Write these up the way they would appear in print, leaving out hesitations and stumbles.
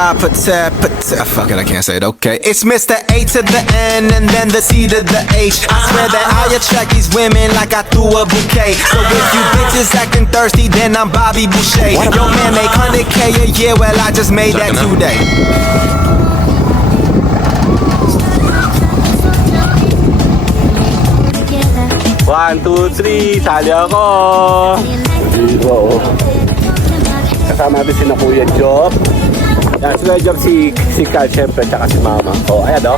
Fuck it, I can't say it. Okay, it's Mr. A to the N and then the C to the H. I swear that I attract these women like I threw a bouquet. So if you bitches acting thirsty, then I'm Bobby Boucher. Yo man make 100K a year, well I just made that today. One, two, three, sali ako. Dito. Kasama natin si na Kuya Job. Yan, si Kuya Job, si Carl, syempre, tsaka si Mama. O, ayan o.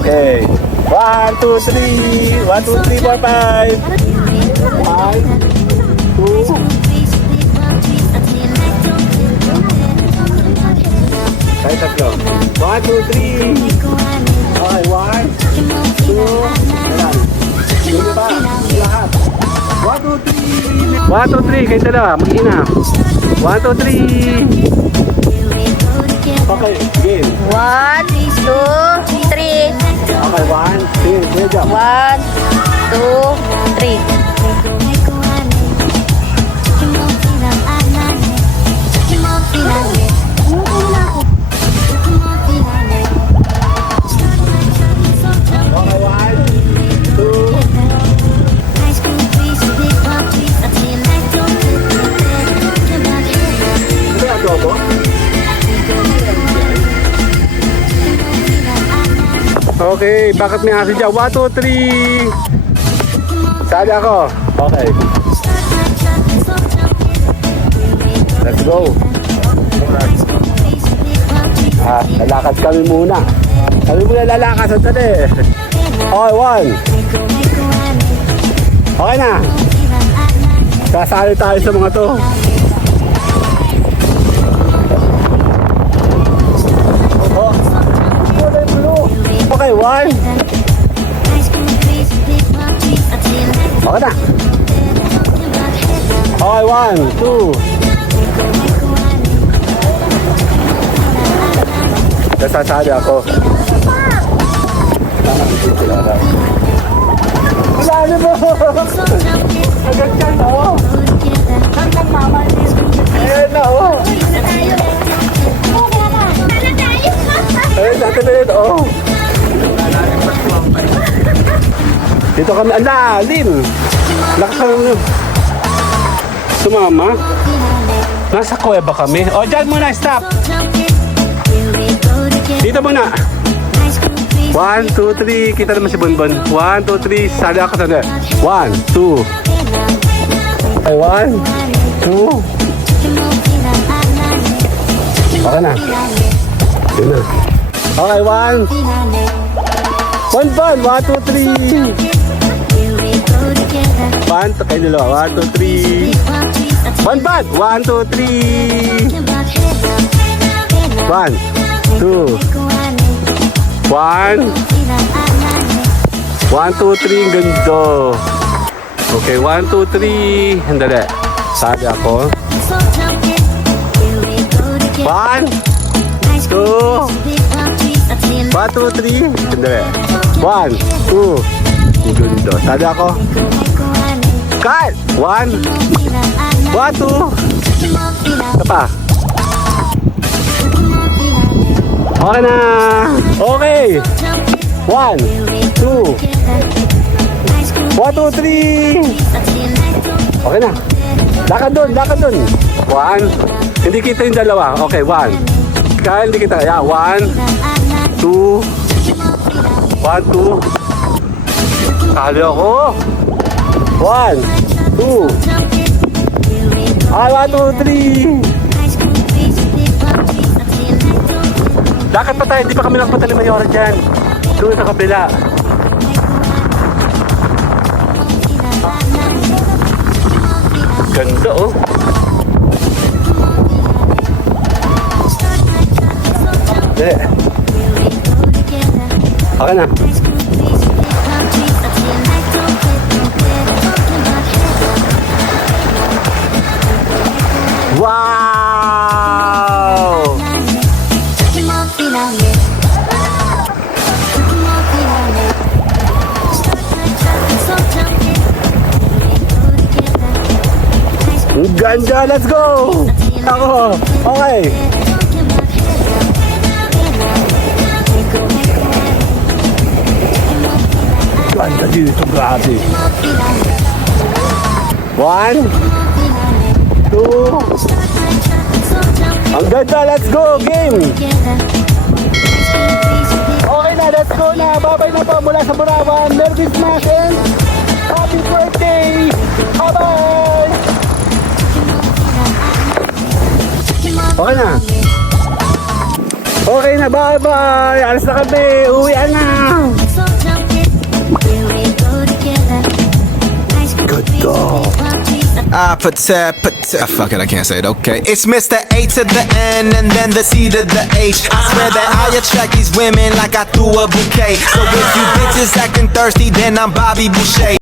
Okay. 1, 2, 3. 1, 2, 3, 4, 5. 1, 2. Tayo tatlo. 1, 2, 3. Okay, 1, 2, ayan. Dito pa, lahat. 1, 2, 3. 1, 2, 3, kayo tala, mag-ina. 1, 2, 3. Okay, game. 1, 2, 3. Okay, 1, 2, good job. 1, 2, 3. Okay, 1, 2. Ito yung adobo? Okay, bakit may aso dyan? 1, 2, 3. Sali ako. Okay. Let's go. Lalakad kami muna. Kami muna lalakad sa tali. Okay, 1. Okay na. Sasali tayo sa mga to. Okay, 1. Okay na. Okay, 1, 2. Nasasali ako. Wala na mo! Agad ka na, oh! Ayan na, oh! Ayan, natin na yun, oh! Dito kami, ang lalim! Lakas kami sumama. Nasa kuweba kami. O, dyan muna, stop! Dito muna. 1, 2, 3. Kita naman si Bonbon. 1, 2, 3. Sali ako sa 1, 2. Okay, 1, 2. Okay na. Yun na. Okay, 1. Bonbon. 1, 2, 3. 1, kayo dalawa. 1, 2, 3. Bonbon. 1, 2, 3. 1, 2. 1, 1, 2, 3, ang ganda. Okay, 1, 2, 3. Handali. Sabi ako. 1, 2. 1, 2, 3. Handali. 1, 2. Ang ganda. Sabi ako. Cut! 1, 1, 2. Ito pa. Okay na. Okay. 1, 2. 1, 2, 3. Okay na. Lakad dun, lakad dun. 1. Hindi kita yung dalawa. Okay, 1. Kaya hindi kita. Yeah, 1, 2. 1, 2. Kali ako. 1, 2. Ah, 1, 2, 3. Lakad pa tayo, hindi pa kami nakapunta ni Mayora dyan. Doon sa kabila. Ganda, oh. Okay na. Wow! Ganda, let's go! Ako, okay. Ganda dito, grabe. 1, 2. Ang ganda, let's go, game! Okay na, let's go na. Babay na po mula sa Burawan. Merry Christmas and happy birthday! Bye-bye! Okay na. Okay na, bye-bye! Alas na kami, uwian na! Good dog. Fuck it, I can't say it, okay. It's Mr. A to the N and then the C to the H. I swear that I attract these women like I threw a bouquet. So if you bitches acting thirsty, then I'm Bobby Boucher.